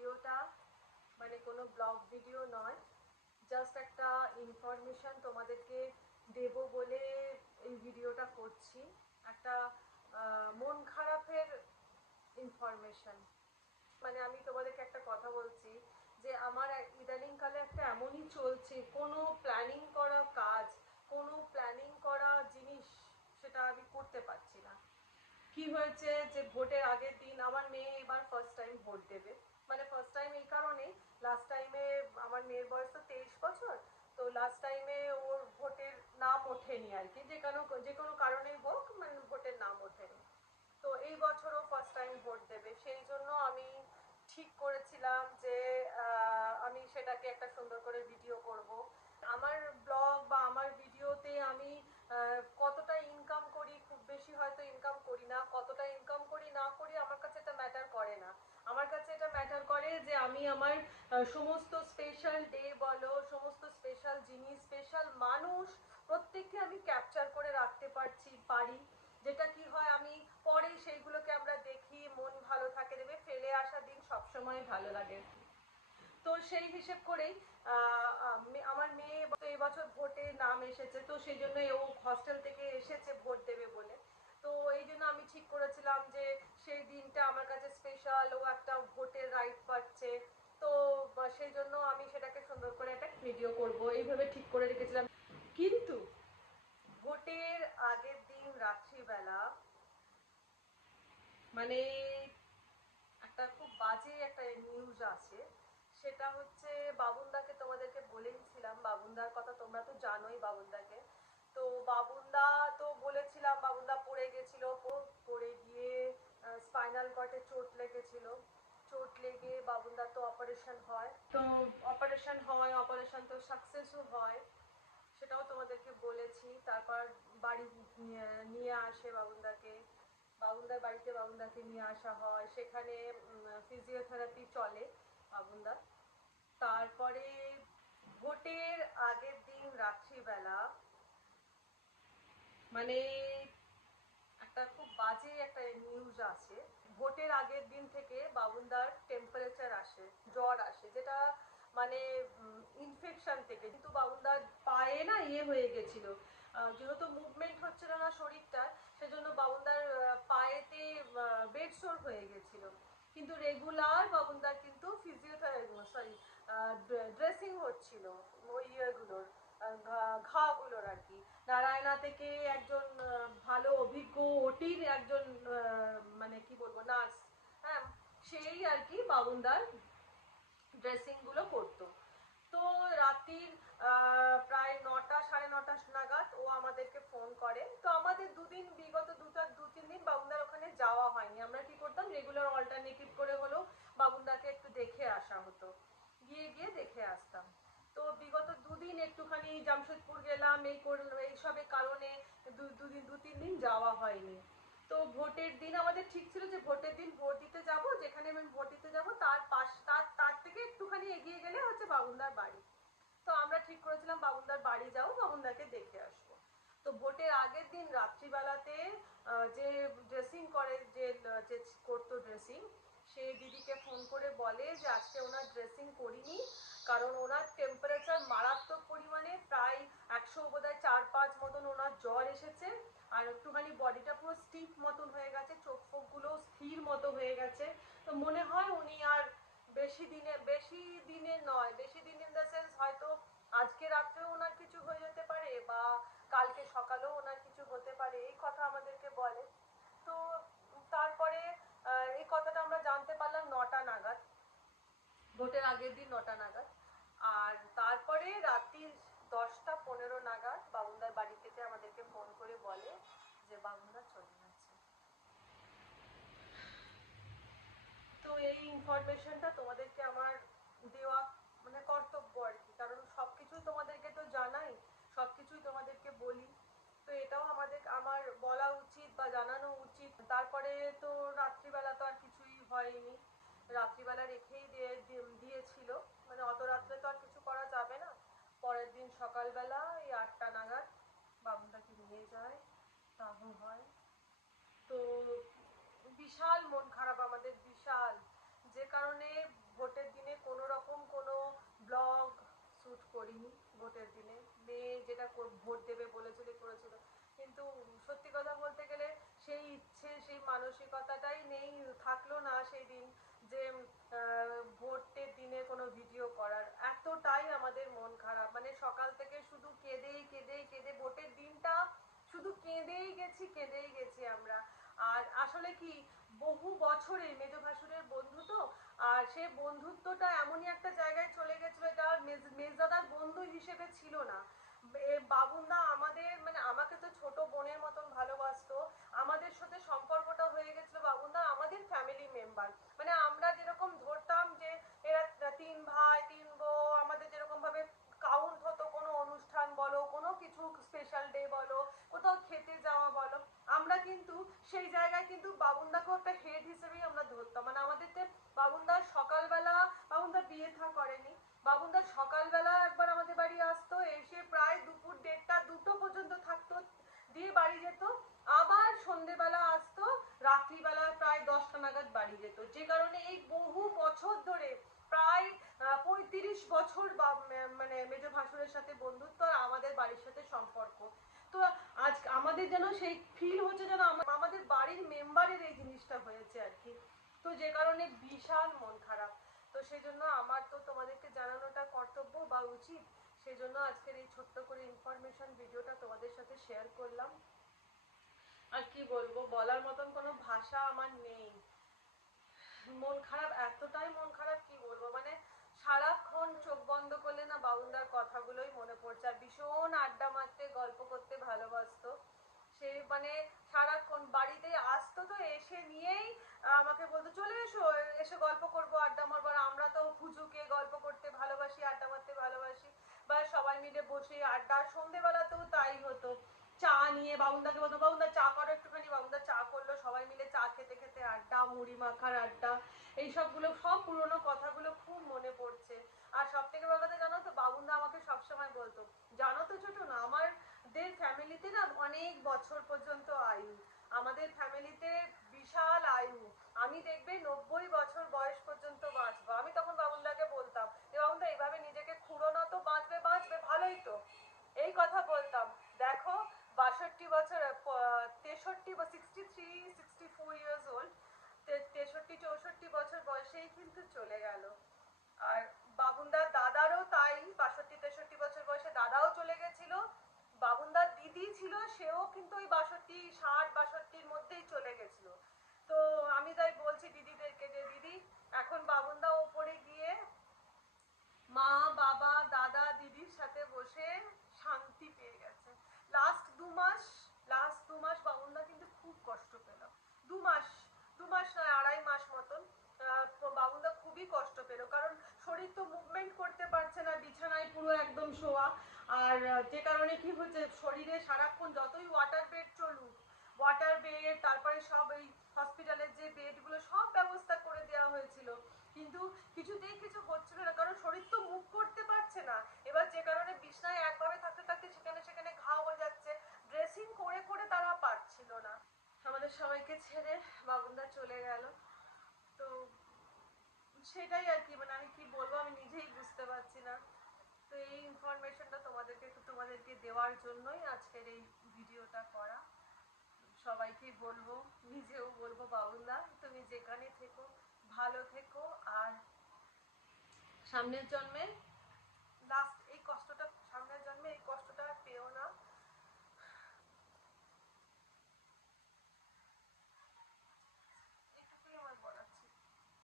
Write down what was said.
ভিডিওটা মানে কোনো ব্লগ ভিডিও নয়, জাস্ট একটা ইনফরমেশন তোমাদেরকে দেব বলে এই ভিডিওটা করছি। একটা মন খারাপের ইনফরমেশন। মানে আমি তোমাদেরকে একটা কথা বলছি যে আমার ইদানিংকালে একটা এমনই চলছে, কোনো প্ল্যানিং করা কাজ, কোনো প্ল্যানিং করা জিনিস সেটা আমি করতে পারছি না। কি হয়েছে যে ভোটের আগের দিন আমার মেয়ে এবার ফার্স্ট টাইম ভোট দেবে। মানে ফার্স্ট টাইম এই কারণেই, লাস্ট টাইমে আমার মেয়ের বয়স তো 23 বছর, তো লাস্ট টাইমে ওর ভোটের নাম ওঠেনি আর কি, যে কোনো কারণেই হোক, মানে ভোটের নাম ওঠেনি। তো এই বছরও ফার্স্ট টাইম ভোট দেবে, সেই জন্য আমি ঠিক করেছিলাম যে আমি সেটাকে একটা সুন্দর করে ভিডিও করব। আমার ব্লগ বা আমার ভিডিওতে আমি কতটা ইনকাম করি, খুব বেশি হয়তো ইনকাম করি না, কতটা ইনকাম করি না করি আমার কাছে এটা ম্যাটার করে না। আমার কাছে এটা ম্যাটার করে যে আমি আমার সমস্ত স্পেশাল ডে বলো, সমস্ত স্পেশাল জিনিস, স্পেশাল মানুষ, প্রত্যেককে আমি ক্যাপচার করে রাখতে পারি। যেটা কি হয়, আমি পরে সেইগুলোকে আমরা দেখি, মন ভালো থাকে, দেবে ফেলে আসা দিন সবসময় ভালো লাগে। তো সেই হিসেব করেই আমার মেয়ে এই বছর ভোটে নাম এসেছে, তো সেই জন্য ও হস্টেল থেকে এসেছে ভোট দেবে বলে। তো এই জন্য আমি ঠিক করেছিলাম যে সেই দিনটা আমার কাছে স্পেশাল, ও একটা ভোটের রাইট পাচ্ছে। তো সেই জন্য আমি সেটাকে সুন্দর করে একটা ভিডিও করব এইভাবে ঠিক করে রেখেছিলাম। কিন্তু ভোটের আগের দিন রাত্রিবেলা মানে একটা খুব বাজে একটা নিউজ আছে। সেটা হচ্ছে বাবুনদাকে তোমাদেরকে বলেইছিলাম, বাবুনদার কথা তোমরা তো জানোই বাবুনদাকে। তো বাবুনদা তো বলেছিলাম, বাবুনদা পড়ে গেছিল, পড়ে গিয়ে স্পাইনাল কর্ডে চোট লেগেছিল। চোট লেগে বাবুনদার তো অপারেশন হয়, তো অপারেশন তো সাকসেসও হয়, সেটাও তোমাদেরকে বলেছি। তারপর বাড়ি নিয়ে আসে বাবুনদাকে, বাবুনদার বাড়িতে বাবুনদাকে নিয়ে আসা হয়, সেখানে ফিজিওথেরাপি চলে বাবুনদার। তারপরে ভোটের আগের দিন রাত্রিবেলা মানে একটা খুব বাজে একটা নিউজ আছে। ভোটের আগের দিন থেকে বাবুনদার টেম্পারেচার আসে, জ্বর আসে, যেটা মানে ইনফেকশন থেকে। কিন্তু বাবুনদার পায়ে না হয়ে গেছিল, যেহেতু মুভমেন্ট হচ্ছিল না শরীরটা, সেজন্য বাবুনদার পায়েতে বেড সোর হয়ে গেছিল। কিন্তু রেগুলার বাবুনদার কিন্তু ড্রেসিং হচ্ছিল ওই ইয়েগুলোর, ঘাগুলোর আর কি। নারায়ণা থেকে একজন ভালো অভিজ্ঞ ওটির একজন মানে কি বলবো নার্স, হ্যাঁ, সেই আর কি বাবুনদার ড্রেসিংগুলো করতো। তো রাত্রির প্রায় 9টা সাড়ে 9টা নাগাদ ও আমাদেরকে ফোন করে। তো আমাদের বিগত 2-3 দিন বাবুনদার ওখানে যাওয়া হয়নি। আমরা কি করতাম, রেগুলার অল্টারনেটিভ করে হলেও বাবুনদাকে একটু দেখে আসা হতো, গিয়ে দেখে আসতাম। তো বিগত 2 দিন একটুখানি জামশেদপুর গেলাম, এইসবের কারণে 2-3 দিন যাওয়া হয়নি। তো ভোটের দিন আমাদের ঠিক ছিল যে ভোটের দিন ভোট দিতে যাব, যেখানে আমি ভোট দিতে যাব তার থেকে একটুখানি এগিয়ে গেলে হচ্ছে বাবুনদার বাড়ি। তো আমরা ঠিক করেছিলাম বাবুনদার বাড়ি যাবো, বাবুনদাকে দেখে আসবো। তো ভোটের আগের দিন রাত্রিবেলাতে যে ড্রেসিং করে, যে করতো ড্রেসিং, সে দিদিকে ফোন করে বলে যে আজকে ওনার ড্রেসিং করিনি, কারণ ওনার টেম্পারেচার মারাত্মক পরিমাণে, প্রায় 100 বোধহয় 4-5 মতন ওনার জ্বর এসেছে। আর একটুখানি বডিটা পুরো স্টিফ মতন হয়ে গেছে, চোখ ফোকগুলো স্থির মতো হয়ে গেছে। তো মনে হয় উনি আর বেশি দিনে নয়, বেশি দিন ইন দ্য সেন্স হয়তো আজকে রাত্রেও ওনার কিছু হয়ে যেতে পারে, বা কালকে সকালেও ওনার কিছু হতে পারে, এই কথা আমাদেরকে বলে। তো তারপরে এই কথাটা আমরা জানতে পারলাম 9টা নাগাদ, ভোটের আগের দিন 9টা নাগাদ। আর তারপরে রাত্রি 10টা 15 নাগাদ বাবুনদার বাড়ি থেকে আমাদেরকে ফোন করে বলে যে বাবুনদা চলে গেছে। তো এই ইনফরমেশনটা তোমাদেরকে আমার দেওয়া মানে কর্তব্য আর কি, কারণ সব কিছুই তোমাদেরকে তো জানাই, সব কিছুই তোমাদেরকে বলি। তো এটাও আমার বলা উচিত বা জানানো উচিত। তারপরে তো রাত্রিবেলা তো আর কিছুই হয়নি, রাত্রিবেলা রেখেই দিয়েছিল, মানে অত রাত্রে তো আর কিছু করা যাবে না। পরের দিন সকালবেলা এই 8টা নাগাদ বাবুটাকে নিয়ে যায়, দাহ হয়। তো বিশাল মন খারাপ আমাদের, বিশাল, যে কারণে ভোটের করিনি ভোটের দিনে। মেয়ে যেটা ভোট দেবে বলেছিল করেছিল, কিন্তু সত্যি কথা বলতে গেলে সেই ইচ্ছে সেই মানসিকতাটাই নেই, থাকলো না সেই দিন যে ভোটের দিনে কোনো ভিডিও করার। এতটাই আমাদের মন খারাপ, মানে সকাল থেকে শুধু কেঁদেই কেঁদেই কেঁদে ভোটের দিনটা শুধু কেঁদেই গেছি আমরা। আর আসলে কি, বহু বছরের মেজ ভাসুরের বন্ধু তো, আর সেই বন্ধুত্বটা এমনই একটা জায়গায় চলে গেছিল, এটা মেজদাদার বন্ধু হিসেবে ছিল না। বাবুনদা আমাদের, মানে আমাকে তো ছোট বোনের মতন ভালোবাসতো, আমাদের সাথে সম্পর্কটা হয়ে গেছিল বাবুনদা আমাদের ফ্যামিলি মেম্বার। মানে আমরা যেরকম ধরতাম যে এরা তিন ভাই তিন বউ, আমাদের যেরকম ভাবে কাউন্ট হতো কোনো অনুষ্ঠান বলো, কোনো কিছু স্পেশাল ডে বলো, কোথাও খেতে যাওয়া বলো, আমরা কিন্তু সেই জায়গায় কিন্তু বাবুনদাকেও একটা হেড হিসেবেই আমরা ধরতাম। মানে আমাদেরকে বাবুনদার সকালবেলা, বাবুনদা বিয়ে থা করেনি, বাবুনদার সকালবেলা একবার আমাদের বাড়ি আসতো, এসে প্রায় দুপুর 1:30-2টো পর্যন্ত থাকতো, দিয়ে বাড়ি যেত, আবার সন্ধেবেলা আসতো, রাত্রিবেলা প্রায় 10টা নাগাদ বাড়ি যেত। যে কারণে এই বহু বছর ধরে প্রায় 35 বছর মানে মেজ ভাসুরের সাথে বন্ধুত্ব, আর আমাদের বাড়ির সাথে সম্পর্ক। তো আজ আমাদের যেন সেই ফিল হচ্ছে যেন আমাদের বাড়ির মেম্বারের এই জিনিসটা হয়েছে আর কি। তো যে কারণে বিশাল মন খারাপ। তো সেই জন্য আমার তো তোমাদেরকে জানানোটা কর্তব্য বা উচিত, সেই জন্য আজকের এই ছোট্ট করে ইনফরমেশন ভিডিওটা তোমাদের সাথে শেয়ার করলাম। আর কি বলবো, বলার মতন কোনো ভাষা আমার নেই। মন খারাপ, এতটাই মন খারাপ কি বলবো, মানে সারাক্ষণ চোখ বন্ধ করলে না বাউন্দার কথাগুলোই মনে পড়ছে। আর ভীষণ আড্ডা মারতে গল্প করতে ভালোবাসতো সে, মানে সারাক্ষণ বাড়িতে আসতো তো এসে নিয়েই আমাকে বলতো চলে এসো, এসে গল্প করবো আড্ডা মারবো। আর আমরা তো হুজুকে গল্প করতে ভালোবাসি, আড্ডা মারতে ভালোবাসি, বা সবাই মিলে বসে আড্ডা। সন্ধেবেলাতেও তাই হতো, চা নিয়ে বাবুনদাকে বলতো বাবুনদা চা করো একটুখানি, বাবুনদা চা করলো, সবাই মিলে চা খেতে খেতে আড্ডা, মুড়ি মাখার আড্ডা, এই সবগুলো সব পুরোনো কথাগুলো খুব মনে পড়ছে। আর সব থেকে বড় কথা জানো তো, বাবুনদা আমাকে সবসময় বলতো, জানো তো ছোট না, আমাদের ফ্যামিলিতে না অনেক বছর পর্যন্ত আয়ু, আমাদের ফ্যামিলিতে বিশাল আয়ু, আমি দেখবে 90 বছর বয়স পর্যন্ত বাঁচবো। আমি তখন বাবুনদাকে বলতাম যে বাবুনদা এইভাবে নিজেকে খুঁড়ো না তো, বাঁচবে বাঁচবে ভালোই তো, এই কথা বলতাম। দেখো 62 বছর, 63 বা 64 ইয়ার্স ওল্ড, 63-64 বয়সেই কিন্তু চলে গেল। আর বাবুনদার দাদারও তাই, 62-63 বয়সে দাদাও চলে গেছিল। বাবুনদার দিদি ছিল, সেও কিন্তু ওই 60-62 মধ্যেই চলে গেছিল। তো আমি তাই বলছি দিদিদেরকে যে দিদি, এখন বাবুনদা ওপরে গিয়ে মা বাবা দাদা দিদির সাথে বসে শান্তি পেয়ে গেছে। লাস্ট দু মাস বাবুনদা কিন্তু খুব কষ্ট পেল। 2 মাস, 2 মাস নয় 2.5 মাস মতন বাবুনদা খুবই কষ্ট পেল, কারণ শরীর তো মুভমেন্ট করতে পারছে না, বিছানায় পুরো একদম শোয়া। আর যে কারণে কি হচ্ছে, শরীরে সারাক্ষণ যতই ওয়াটার বেড চলুক, ওয়াটার বেড, তারপরে সব এই হসপিটালের যে বেডগুলো সব ব্যবস্থা করে দেওয়া হয়েছিল, কিন্তু কিছুতেই কিছু হচ্ছিল না, কারণ শরীর তো মুভ করতে পারছে না। এবার যে কারণে বিছনায় একভাবে থাকতে থাকতে সেখানে সেখানে ঘা হয়ে যাচ্ছে, ড্রেসিং করে করে তারা পারছিল না। আমাদের সবাইকে ছেড়ে বাবুনদা চলে গেল। তো সেটাই আর কি, মানে আমি কি বলবো আমি নিজেই বুঝতে পারছি না। তো এই ইনফরমেশনটা তোমাদেরকে দেওয়ার জন্যই আজকের এই ভিডিওটা করা। সবাইকে বলবো, নিজেও বলবো বাবুনদা তুমি যেখানে থেকো ভালো থেকো, আর সামনের জন্মে